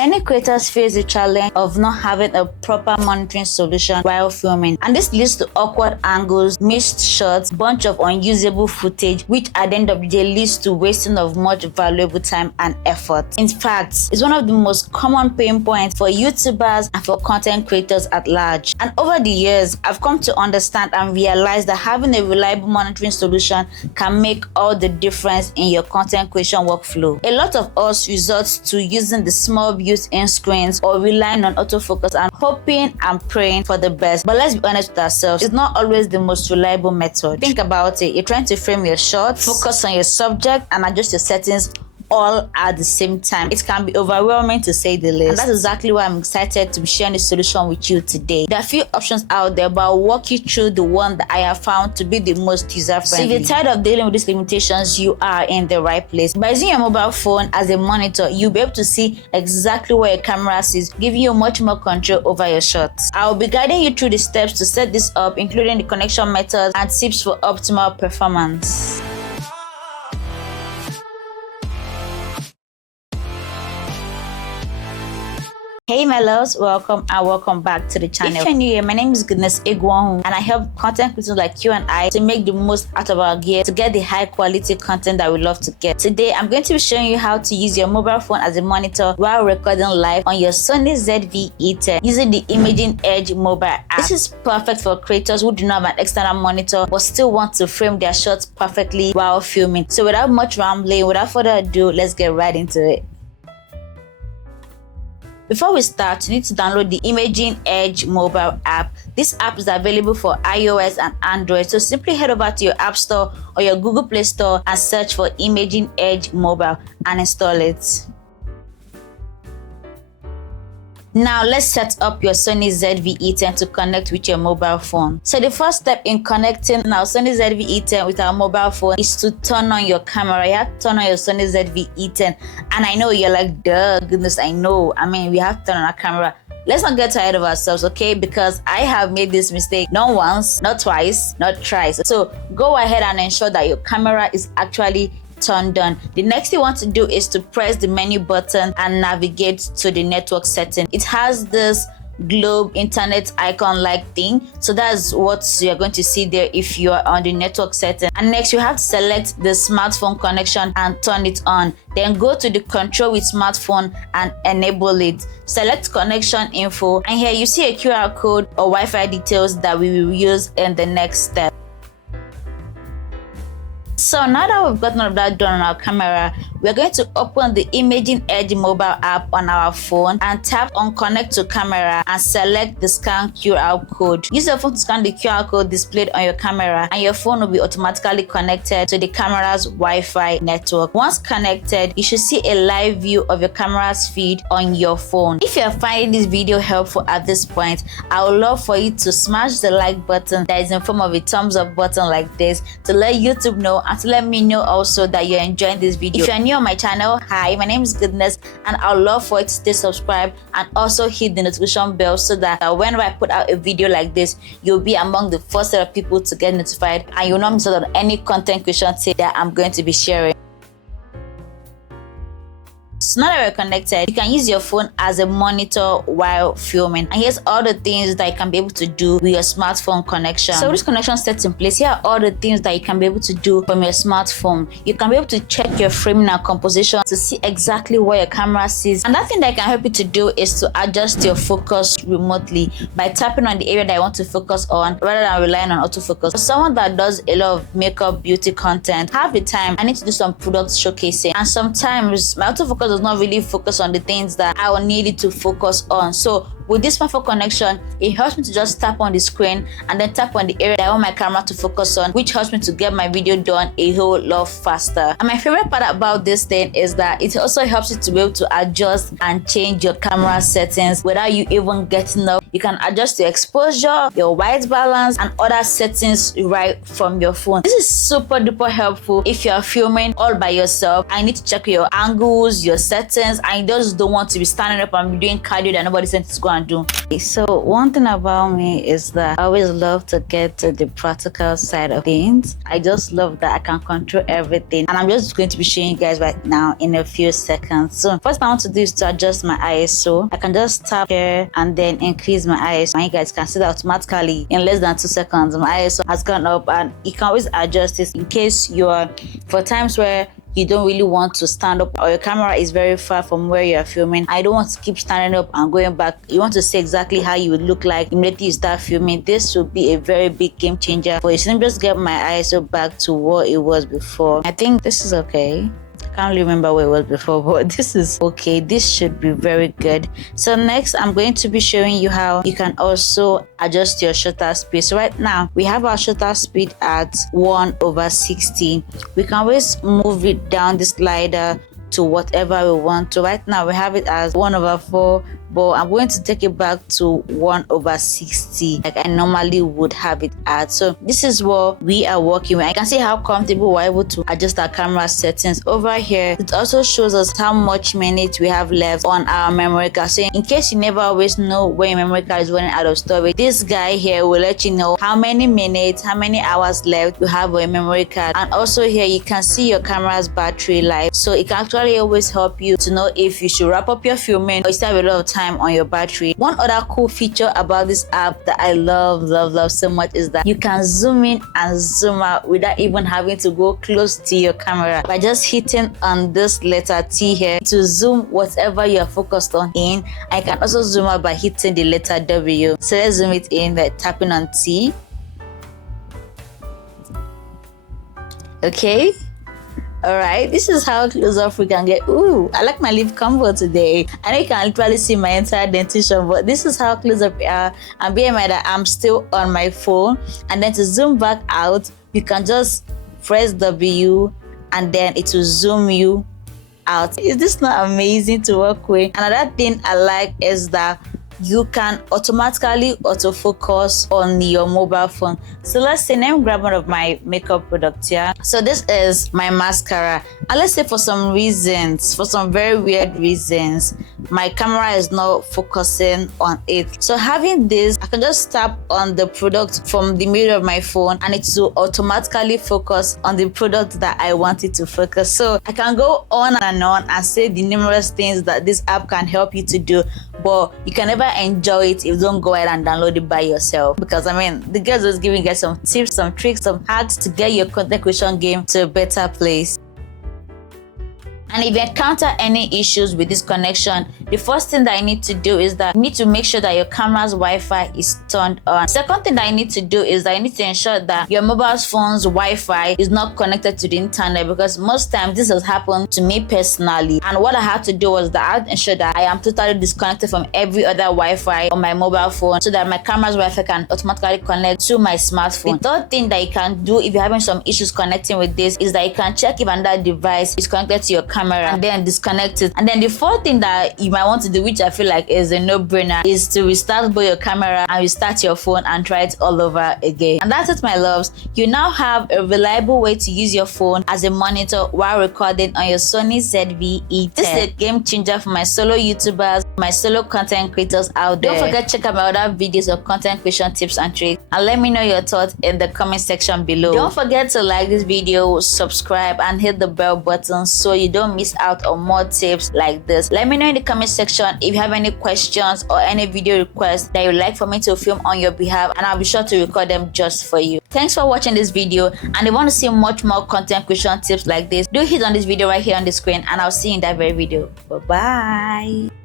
Many creators face the challenge of not having a proper monitoring solution while filming, and this leads to awkward angles, missed shots, bunch of unusable footage, which at the end of the day leads to wasting of much valuable time and effort. In fact, it's one of the most common pain points for YouTubers and for content creators at large. And over the years, I've come to understand and realize that having a reliable monitoring solution can make all the difference in your content creation workflow. A lot of us resort to using the small built-in screens or relying on autofocus and hoping and praying for the best. But let's be honest with ourselves, it's not always the most reliable method. Think about it. You're trying to frame your shots, focus on your subject, and adjust your settings all at the same time. It can be overwhelming to say the least. And that's exactly why I'm excited to be sharing this solution with you today. There are a few options out there, but I'll walk you through the one that I have found to be the most user-friendly. So if you're tired of dealing with these limitations, you are in the right place. By using your mobile phone as a monitor, you'll be able to see exactly where your camera is, giving you much more control over your shots. I'll be guiding you through the steps to set this up, including the connection methods and tips for optimal performance. Hey my loves, welcome and welcome back to the channel. If you're new here, my name is Goodness Egwon, and I help content creators like you and I to make the most out of our gear to get the high quality content that we love to get. Today, I'm going to be showing you how to use your mobile phone as a monitor while recording live on your Sony ZV-E10 using the Imaging Edge mobile app. This is perfect for creators who do not have an external monitor but still want to frame their shots perfectly while filming. So without much rambling, without further ado, let's get right into it. Before we start, you need to download the Imaging Edge mobile app. This app is available for iOS and Android, so simply head over to your App Store or your Google Play Store and search for Imaging Edge mobile and install it. Now let's set up your Sony ZV-E10 to connect with your mobile phone. So the first step in connecting our Sony ZV-E10 with our mobile phone is to turn on your camera. You have to turn on your Sony ZV-E10. And I know you're like, duh, goodness, I know. I mean, we have to turn on our camera. Let's not get tired of ourselves, okay? Because I have made this mistake not once, not twice, not thrice. So go ahead and ensure that your camera is actually turned on. The next thing you want to do is to press the menu button and navigate to the network setting. It has this globe internet icon like thing, so that's what you're going to see there if you are on the network setting. And next you have to select the smartphone connection and turn it on. Then go to the control with smartphone and enable it. Select connection info, and here you see a QR code or Wi-Fi details that we will use in the next step. So now that we've gotten all of that done on our camera, we're going to open the Imaging Edge mobile app on our phone and tap on Connect to Camera and select the Scan QR code. Use your phone to scan the QR code displayed on your camera, and your phone will be automatically connected to the camera's Wi-Fi network. Once connected, you should see a live view of your camera's feed on your phone. If you're finding this video helpful at this point, I would love for you to smash the like button that is in form of a thumbs up button like this to let YouTube know and to let me know also that you're enjoying this video. If you're new on my channel, hi, my name is Goodness, and I'd love for you to stay subscribed and also hit the notification bell so that whenever I put out a video like this, you'll be among the first set of people to get notified and you'll not miss out on any content creation tip that I'm going to be sharing. So now that we're connected, you can use your phone as a monitor while filming. And here's all the things that you can be able to do with your smartphone connection. So with this connection set in place, here are all the things that you can be able to do from your smartphone. You can be able to check your framing and composition to see exactly where your camera sees. And that thing that can help you to do is to adjust your focus remotely by tapping on the area that I want to focus on rather than relying on autofocus. For someone that does a lot of makeup, beauty content, half the time I need to do some product showcasing, and sometimes my autofocus does not really focus on the things that I will need it to focus on. So with this smartphone connection, it helps me to just tap on the screen and then tap on the area that I want my camera to focus on, which helps me to get my video done a whole lot faster. And my favorite part about this thing is that it also helps you to be able to adjust and change your camera settings without you even getting up. You can adjust your exposure, your white balance, and other settings right from your phone. This is super duper helpful if you're filming all by yourself. I need to check your angles, your settings, and you just don't want to be standing up and be doing cardio that nobody sent to go and can do. So one thing about me is that I always love to get to the practical side of things. I just love that I can control everything, and I'm just going to be showing you guys right now in a few seconds. So first I want to do is to adjust my ISO. I can just tap here and then increase my ISO, and you guys can see that automatically in less than 2 seconds my ISO has gone up. And you can always adjust this in case you're for times where you don't really want to stand up or your camera is very far from where you're filming. I don't want to keep standing up and going back. You want to see exactly how you would look like immediately you start filming. This will be a very big game changer for you. So let me just get my ISO back to what it was before. I think this is okay. I can't really remember where it was before, but this is okay. This should be very good. So next I'm going to be showing you how you can also adjust your shutter speed. So right now we have our shutter speed at 1/60. We can always move it down the slider to whatever we want to. Right now we have it as 1/4, but I'm going to take it back to 1/60 like I normally would have it at. So this is what we are working with. I can see how comfortable we're able to adjust our camera settings. Over here it also shows us how much minutes we have left on our memory card. So in case you never always know when your memory card is running out of storage, this guy here will let you know how many minutes, how many hours left you have on your memory card. And also here you can see your camera's battery life, so it can actually always help you to know if you should wrap up your filming or you still have a lot of time on your battery. One other cool feature about this app that I love so much is that you can zoom in and zoom out without even having to go close to your camera by just hitting on this letter T here to zoom whatever you're focused on in. I can also zoom out by hitting the letter W. So let's zoom it in by tapping on T. Okay. Alright, this is how close up we can get. Ooh, I like my lip combo today. I know you can literally see my entire dentition, but this is how close up we are. And bear in mind that I'm still on my phone. And then to zoom back out, you can just press W and then it will zoom you out. Is this not amazing to work with? Another thing I like is that you can automatically autofocus on your mobile phone. So let's say, let me grab one of my makeup products here. So this is my mascara, and let's say for some reasons, for some very weird reasons, my camera is not focusing on it. So having this, I can just tap on the product from the middle of my phone and it will automatically focus on the product that I want it to focus. So I can go on and say the numerous things that this app can help you to do, but you can never enjoy it if you don't go ahead and download it by yourself. Because I mean, the girls was giving you guys some tips, some tricks, some hacks to get your content creation game to a better place. And if you encounter any issues with this connection, the first thing that I need to do is that you need to make sure that your camera's Wi-Fi is turned on. Second thing that I need to do is that I need to ensure that your mobile phone's Wi-Fi is not connected to the internet, because most times this has happened to me personally. And what I had to do was that I had to ensure that I am totally disconnected from every other Wi-Fi on my mobile phone so that my camera's Wi-Fi can automatically connect to my smartphone. The third thing that you can do if you're having some issues connecting with this is that you can check if another device is connected to your camera and then disconnect it. And then the fourth thing that you might want to do, which I feel like is a no-brainer, is to restart both your camera and restart your phone and try it all over again. And that's it, my loves. You now have a reliable way to use your phone as a monitor while recording on your Sony ZV-E10. This is a game changer for my solo YouTubers, my solo content creators out there. Don't forget to check out my other videos of content creation tips and tricks, and let me know your thoughts in the comment section below. Don't forget to like this video, subscribe, and hit the bell button so you don't miss out on more tips like this. Let me know in the comment section if you have any questions or any video requests that you'd like for me to film on your behalf, and I'll be sure to record them just for you. Thanks for watching this video, and if you want to see much more content creation tips like this, do hit on this video right here on the screen, and I'll see you in that very video. Bye bye.